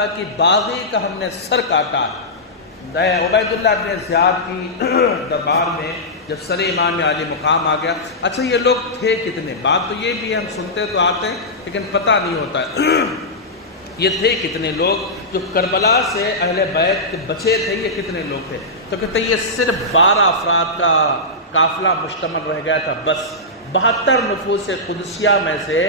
تھا کہ باغی کا ہم نے سر کاٹا ہے۔ عبید اللہ بن زیاد کی دربار میں جب سر امام عالی مقام آ گیا، اچھا یہ لوگ تھے کتنے؟ بات تو یہ بھی ہم سنتے تو آتے ہیں لیکن پتہ نہیں ہوتا ہے یہ تھے کتنے لوگ جو کربلا سے اہل بیت کے بچے تھے، یہ کتنے لوگ تھے؟ تو کہتے ہیں یہ صرف 12 افراد کا قافلہ مشتمل رہ گیا تھا، بس 72 نفوس قدسیہ میں سے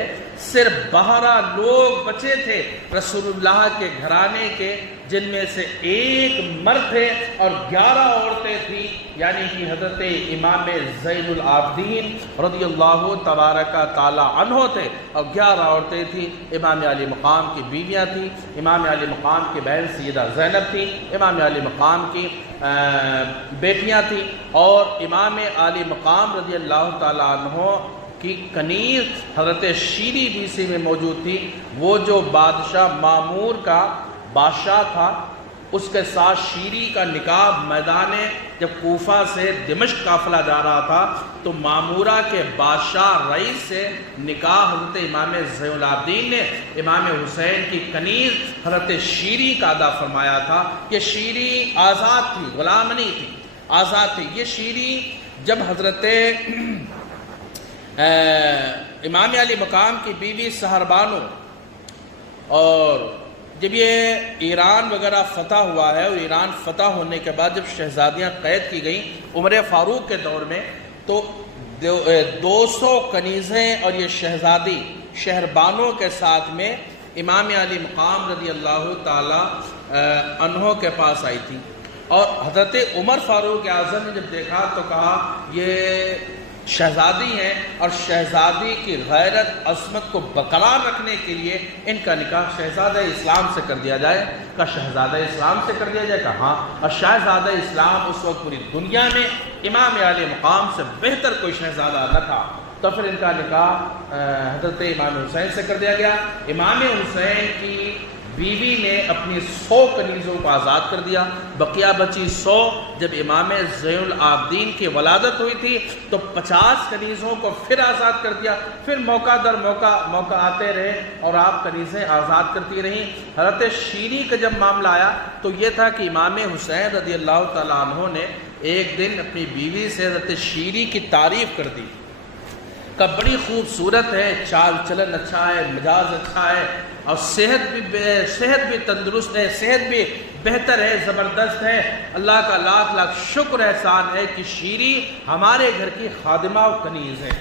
صرف 12 لوگ بچے تھے رسول اللہ کے گھرانے کے، جن میں سے ایک مرد تھے اور 11 عورتیں تھیں، یعنی کہ حضرت امام زین العابدین رضی اللہ تبارک تعالی عنہ تھے، اور 11 عورتیں تھیں۔ امام علی مقام کی بیویاں تھیں، امام علی مقام کی بہن سیدہ زینب تھیں، امام علی مقام کی بیٹیاں تھیں، اور امام علی مقام رضی اللہ تعالی عنہ کی کنیز حضرت شیری بیسی میں موجود تھی۔ وہ جو بادشاہ مامور کا بادشاہ تھا، اس کے ساتھ شیری کا نکاح میدان جب کوفہ سے دمشق قافلہ جا رہا تھا تو مامورہ کے بادشاہ رئیس سے نکاح حضرت امام زین العابدین نے امام حسین کی کنیز حضرت شیری کا ادا فرمایا تھا۔ یہ شیری آزاد تھی، غلام نہیں تھی، آزاد تھی۔ یہ شیری جب حضرت امام علی مقام کی بیوی سہر بانو، اور جب یہ ایران وغیرہ فتح ہوا ہے، اور ایران فتح ہونے کے بعد جب شہزادیاں قید کی گئیں عمر فاروق کے دور میں، تو 200 کنیزیں اور یہ شہزادی شہربانوں کے ساتھ میں امام علی مقام رضی اللہ تعالی عنہ کے پاس آئی تھی، اور حضرت عمر فاروق اعظم نے جب دیکھا تو کہا یہ شہزادی ہیں، اور شہزادی کی غیرت عصمت کو برقرار رکھنے کے لیے ان کا نکاح شہزادہ اسلام سے کر دیا جائے۔ کہ شہزادہ اسلام سے کر دیا جائے؟ کہ ہاں۔ اور شہزادہ اسلام اس وقت پوری دنیا میں امام علی مقام سے بہتر کوئی شہزادہ نہ تھا، تو پھر ان کا نکاح حضرت امام حسین سے کر دیا گیا۔ امام حسین کی بیوی نے اپنی 100 کنیزوں کو آزاد کر دیا، بقیہ بچی 100۔ جب امام زین العابدین کی ولادت ہوئی تھی تو 50 کنیزوں کو پھر آزاد کر دیا، پھر موقع در موقع آتے رہے اور آپ کنیزیں آزاد کرتی رہیں۔ حضرت شیری کا جب معاملہ آیا تو یہ تھا کہ امام حسین رضی اللہ تعالیٰ عنہ نے ایک دن اپنی بیوی سے حضرت شیری کی تعریف کر دی کہ بڑی خوبصورت ہے، چال چلن اچھا ہے، مزاج اچھا ہے، اور صحت بھی تندرست ہے، صحت بھی بہتر ہے، زبردست ہے۔ اللہ کا لاکھ لاکھ شکر احسان ہے کہ شیری ہمارے گھر کی خادمہ و کنیز ہے۔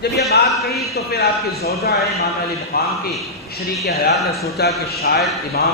جب یہ بات کہی تو پھر آپ کی زوجہ ہے امام علی مقام کی شریک حیات نے سوچا کہ شاید امام